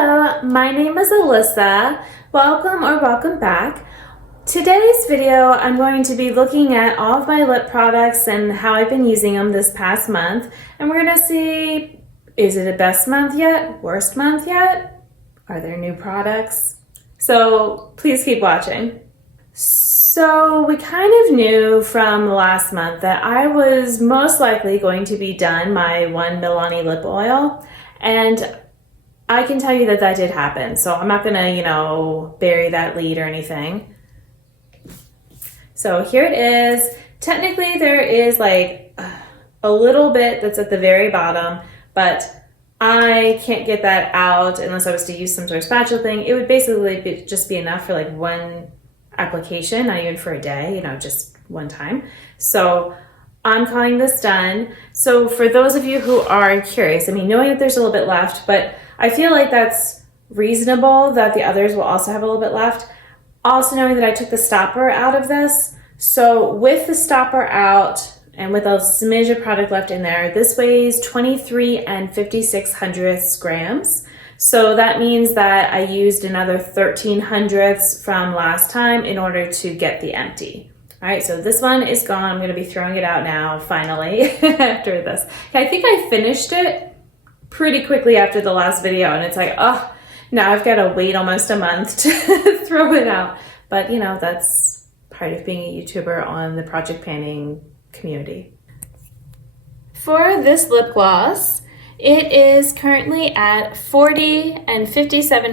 Hello, my name is Alyssa. Welcome back. Today's video, I'm going to be looking at all of my lip products and how I've been using them this past month. And we're gonna see, is it a best month yet? Worst month yet? Are there new products? So please keep watching. So we kind of knew from last month that I was most likely going to be done my one Milani lip oil, and I can tell you that that did happen. So I'm not gonna, bury that lead or anything. So here it is. Technically there is like a little bit that's at the very bottom, but I can't get that out unless I was to use some sort of spatula thing. It would basically just be enough for like one application, not even for a day, just one time. So I'm calling this done. So for those of you who are curious, knowing that there's a little bit left, but I feel like that's reasonable that the others will also have a little bit left. Also knowing that I took the stopper out of this. So with the stopper out and with a smidge of product left in there, this weighs 23 and 56 grams. So that means that I used another 13 hundredths from last time in order to get the empty. All right, so this one is gone. I'm gonna be throwing it out now, finally, after this. Okay, I think I finished it pretty quickly after the last video, and it's like, oh, now I've gotta wait almost a month to throw it out. But that's part of being a YouTuber on the Project Panning community. For this lip gloss, it is currently at 40 and 57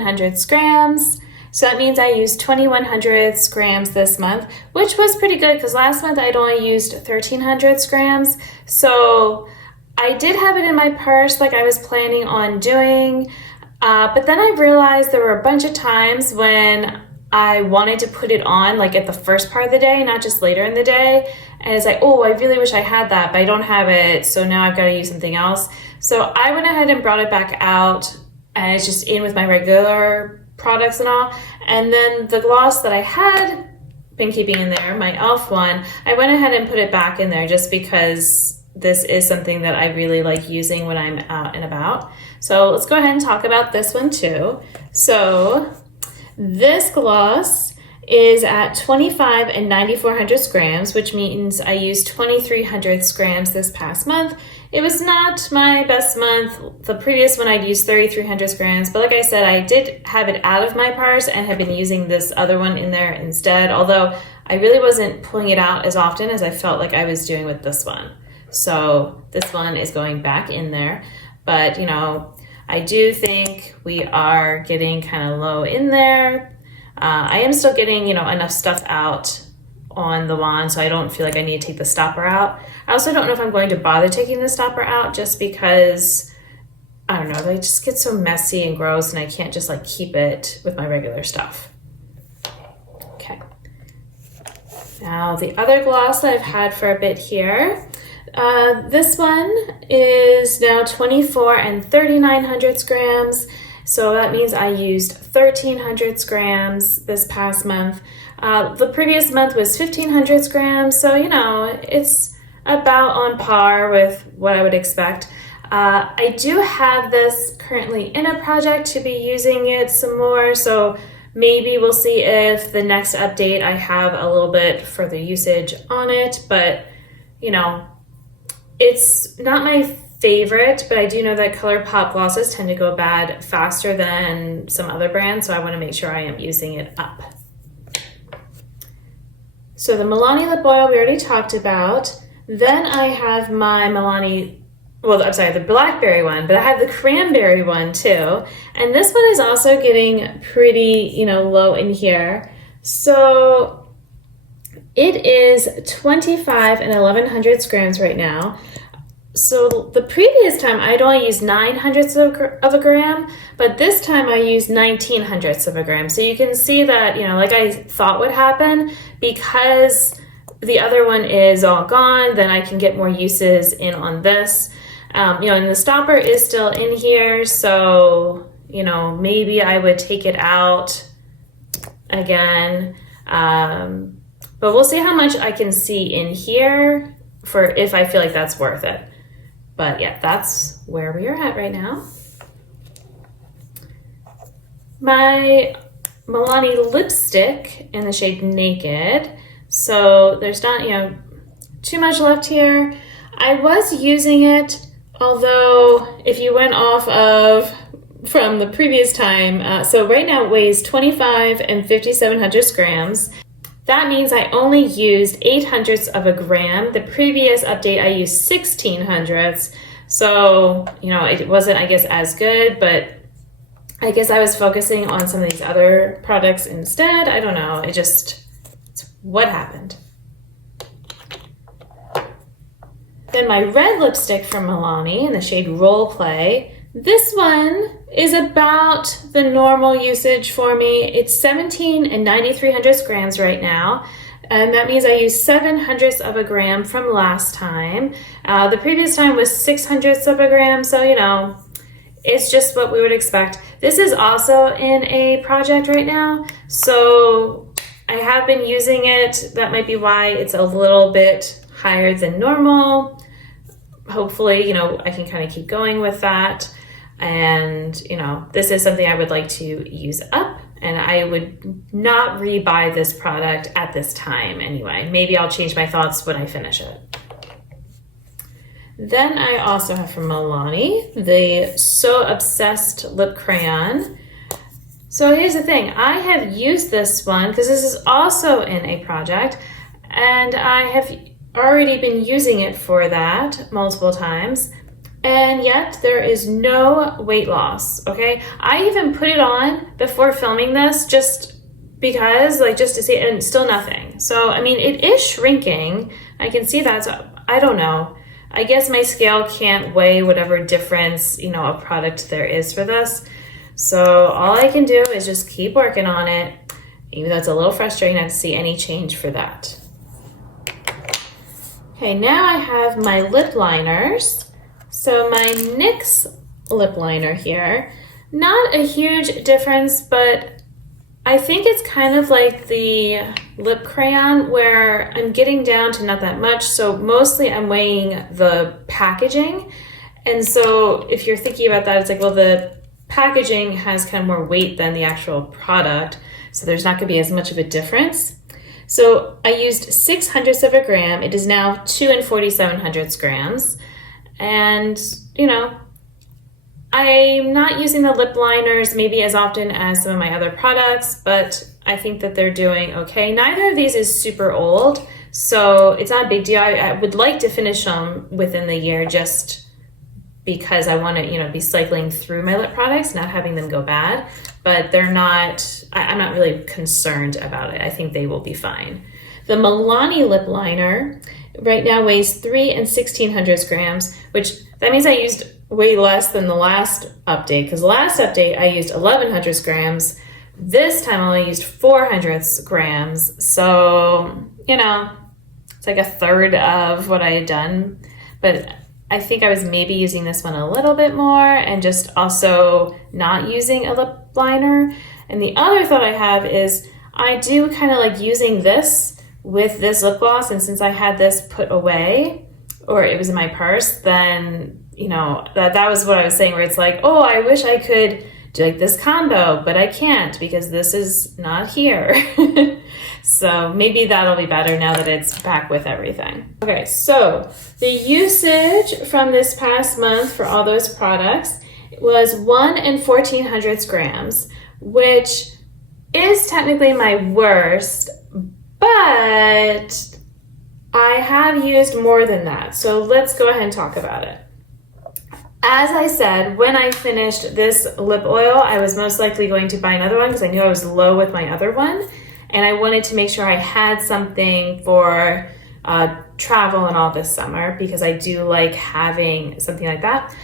grams. So that means I used 2100 grams this month, which was pretty good because last month I'd only used 1300 grams. So I did have it in my purse like I was planning on doing, but then I realized there were a bunch of times when I wanted to put it on like at the first part of the day, not just later in the day. And it's like, oh, I really wish I had that, but I don't have it. So now I've got to use something else. So I went ahead and brought it back out, and it's just in with my regular products and all. And then the gloss that I had been keeping in there, my e.l.f. one, I went ahead and put it back in there just because this is something that I really like using when I'm out and about. So let's go ahead and talk about this one too. So this gloss is at 25 and 94 grams, which means I used 2300 grams this past month. It was not my best month. The previous one I'd used 3300 grams, but like I said, I did have it out of my purse and have been using this other one in there instead, although I really wasn't pulling it out as often as I felt like I was doing with this one. So this one is going back in there, but I do think we are getting kind of low in there. I am still getting, enough stuff out on the wand, so I don't feel like I need to take the stopper out. I also don't know if I'm going to bother taking the stopper out just because, I don't know, they just get so messy and gross and I can't just like keep it with my regular stuff. Okay. Now the other gloss that I've had for a bit here, this one is now 24 and 39 grams. So that means I used 1300 grams this past month. The previous month was 1500 grams. So, it's about on par with what I would expect. I do have this currently in a project to be using it some more. So maybe we'll see if the next update I have a little bit further usage on it. But, it's not my favorite, but I do know that ColourPop glosses tend to go bad faster than some other brands, so I want to make sure I am using it up. So the Milani lip oil we already talked about. Then I have my Milani, the blackberry one, but I have the cranberry one too. And this one is also getting pretty, low in here. So it is 25 and 1100 grams right now. So the previous time I'd only used 900ths of a gram, but this time I used 1900ths of a gram. So you can see that, like I thought would happen, because the other one is all gone, then I can get more uses in on this. And the stopper is still in here, so, maybe I would take it out again. But we'll see how much I can see in here for if I feel like that's worth it. But yeah, that's where we are at right now. my Milani lipstick in the shade Naked. So there's not, too much left here. I was using it, although if you went off of from the previous time, so right now it weighs 25 and 5700 grams. That means I only used 800ths of a gram. The previous update I used 1600ths. So, it wasn't, I guess, as good, but I guess I was focusing on some of these other products instead. I don't know. It's what happened. Then my red lipstick from Milani in the shade Role Play. This one is about the normal usage for me. It's 17 and 9300 grams right now. And that means I used 700ths of a gram from last time. The previous time was 600ths of a gram. So, it's just what we would expect. This is also in a project right now. So I have been using it. That might be why it's a little bit higher than normal. Hopefully, I can kind of keep going with that. And, this is something I would like to use up, and I would not rebuy this product at this time anyway. Maybe I'll change my thoughts when I finish it. Then I also have from Milani the So Obsessed Lip Crayon. So here's the thing. I have used this one because this is also in a project, and I have already been using it for that multiple times. And yet there is no weight loss, okay? I even put it on before filming this just because, just to see it, and still nothing. So, it is shrinking. I can see that, so I don't know. I guess my scale can't weigh whatever difference, a product there is for this. So all I can do is just keep working on it, even though it's a little frustrating not to see any change for that. Okay, now I have my lip liners. So my NYX lip liner here, not a huge difference, but I think it's kind of like the lip crayon where I'm getting down to not that much. So mostly I'm weighing the packaging. And so if you're thinking about that, it's like, well, the packaging has kind of more weight than the actual product. So there's not gonna be as much of a difference. So I used 600ths of a gram. It is now 2 and 4700 grams. And, I'm not using the lip liners maybe as often as some of my other products, but I think that they're doing okay. Neither of these is super old, so it's not a big deal. I would like to finish them within the year just because I want to, be cycling through my lip products, not having them go bad, but they're not, I'm not really concerned about it. I think they will be fine. The Milani lip liner right now weighs 3 and 1600 grams, which that means I used way less than the last update, because last update I used 1100 grams. This time I only used 400 grams. So, it's like a third of what I had done. But I think I was maybe using this one a little bit more and just also not using a lip liner. And the other thought I have is I do kind of like using this with this lip gloss, and since I had this put away, or it was in my purse, then, that was what I was saying, where it's like, oh, I wish I could do like this combo, but I can't because this is not here. So maybe that'll be better now that it's back with everything. Okay, so the usage from this past month for all those products was 1 and 1400 grams, which is technically my worst, but I have used more than that. So let's go ahead and talk about it. As I said, when I finished this lip oil, I was most likely going to buy another one because I knew I was low with my other one. And I wanted to make sure I had something for travel and all this summer because I do like having something like that.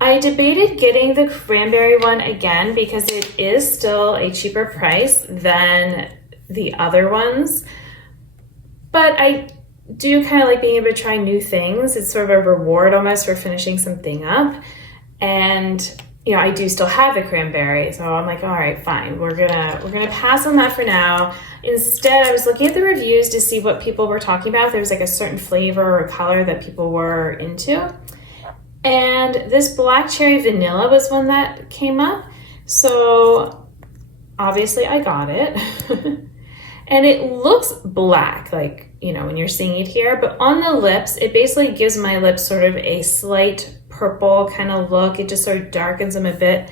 I debated getting the cranberry one again because it is still a cheaper price than the other ones. But I do kind of like being able to try new things. It's sort of a reward almost for finishing something up. And I do still have the cranberry, so I'm like, all right, fine. We're gonna pass on that for now. Instead, I was looking at the reviews to see what people were talking about. There was like a certain flavor or color that people were into. And this black cherry vanilla was one that came up. So obviously I got it. And it looks black, like, you know, when you're seeing it here, but on the lips, it basically gives my lips sort of a slight purple kind of look. It just sort of darkens them a bit,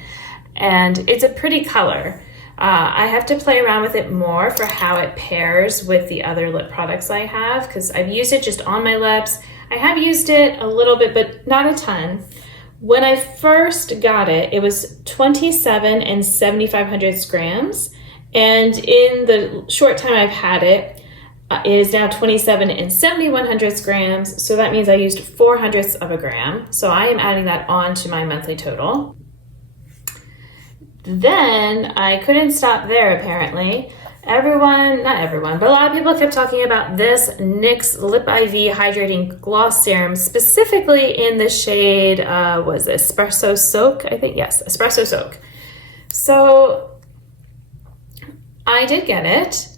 and it's a pretty color. I have to play around with it more for how it pairs with the other lip products I have, because I've used it just on my lips. I have used it a little bit, but not a ton. When I first got it, it was 27 and 7,500 grams. And in the short time I've had it, it is now 27 and 7,100 grams. So that means I used 0.04 of a gram. So I am adding that on to my monthly total. Then I couldn't stop there apparently. Not everyone, but a lot of people kept talking about this NYX Lip IV Hydrating Gloss Serum, specifically in the shade, was it Espresso Soak? I think, yes, Espresso Soak. So I did get it.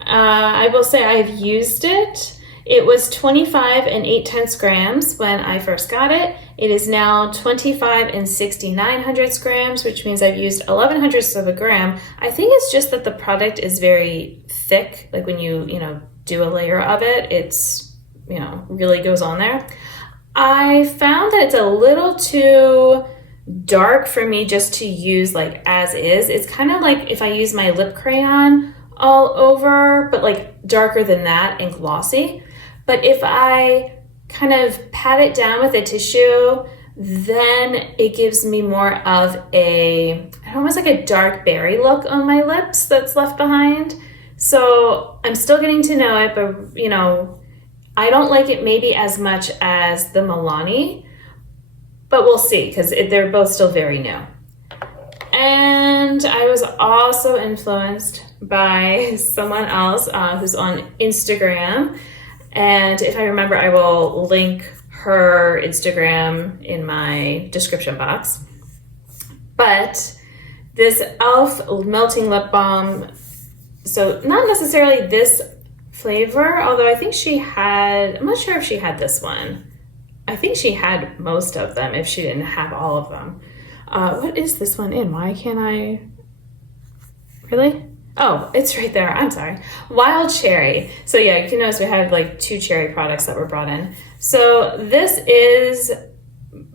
I will say I've used it. It was 25 and 8/10 grams when I first got it. It is now 25 and 6,900 grams, which means I've used 1,100 of a gram. I think it's just that the product is very thick. Like when you do a layer of it, it's, really goes on there. I found that it's a little too dark for me just to use like as is. It's kind of like if I use my lip crayon all over, but like darker than that and glossy. But if I kind of pat it down with a tissue, then it gives me more of almost like a dark berry look on my lips that's left behind. So I'm still getting to know it, but I don't like it maybe as much as the Milani, but we'll see because they're both still very new. And I was also influenced by someone else who's on Instagram. And if I remember, I will link her Instagram in my description box. But this e.l.f. Melting Lip Balm, so not necessarily this flavor, although I think I'm not sure if she had this one. I think she had most of them if she didn't have all of them. What is this one in? Why can't I? Really? Oh, it's right there. I'm sorry. Wild Cherry. So yeah, you can notice we had like 2 cherry products that were brought in. So this is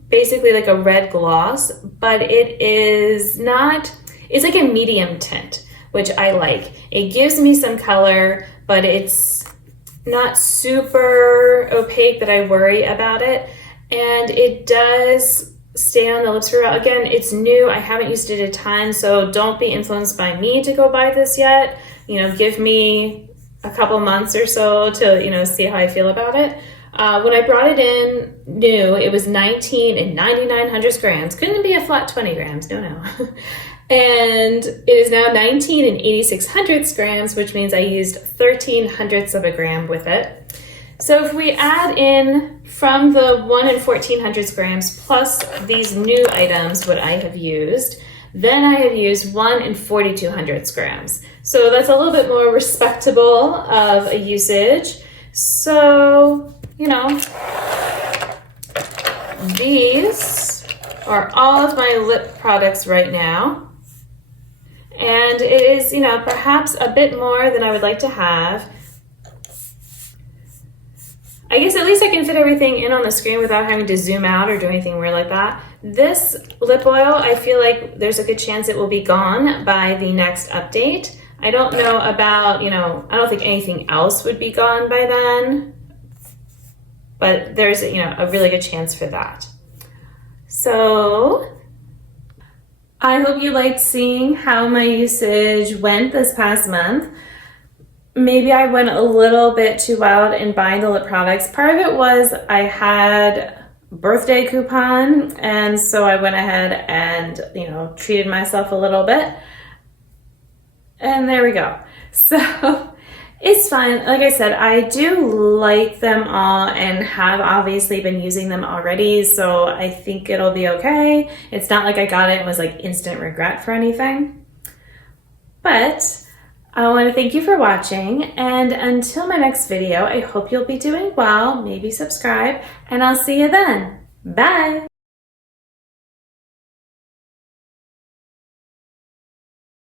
basically like a red gloss, but it's like a medium tint, which I like. It gives me some color, but it's not super opaque that I worry about it. And it does stay on the lips for a while. Again, it's new. I haven't used it a ton, so don't be influenced by me to go buy this yet. Give me a couple months or so to, see how I feel about it. When I brought it in new, it was 19 and 9,900 grams. Couldn't be a flat 20 grams. No. And it is now 19 and 8,600 grams, which means I used 1,300 of a gram with it. So if we add in from the 1 and 1,400 grams plus these new items, what I have used, then I have used 1 and 4,200 grams. So that's a little bit more respectable of a usage. So, these are all of my lip products right now. And it is, perhaps a bit more than I would like to have. I guess at least I can fit everything in on the screen without having to zoom out or do anything weird like that. This lip oil, I feel like there's a good chance it will be gone by the next update. I don't know about, I don't think anything else would be gone by then, but there's, a really good chance for that. So I hope you liked seeing how my usage went this past month. Maybe I went a little bit too wild in buying the lip products. Part of it was I had a birthday coupon, and so I went ahead and, treated myself a little bit. And there we go. So it's fine. Like I said, I do like them all and have obviously been using them already, so I think it'll be okay. It's not like I got it and was like instant regret for anything. But I want to thank you for watching, and until my next video, I hope you'll be doing well, maybe subscribe, and I'll see you then. Bye!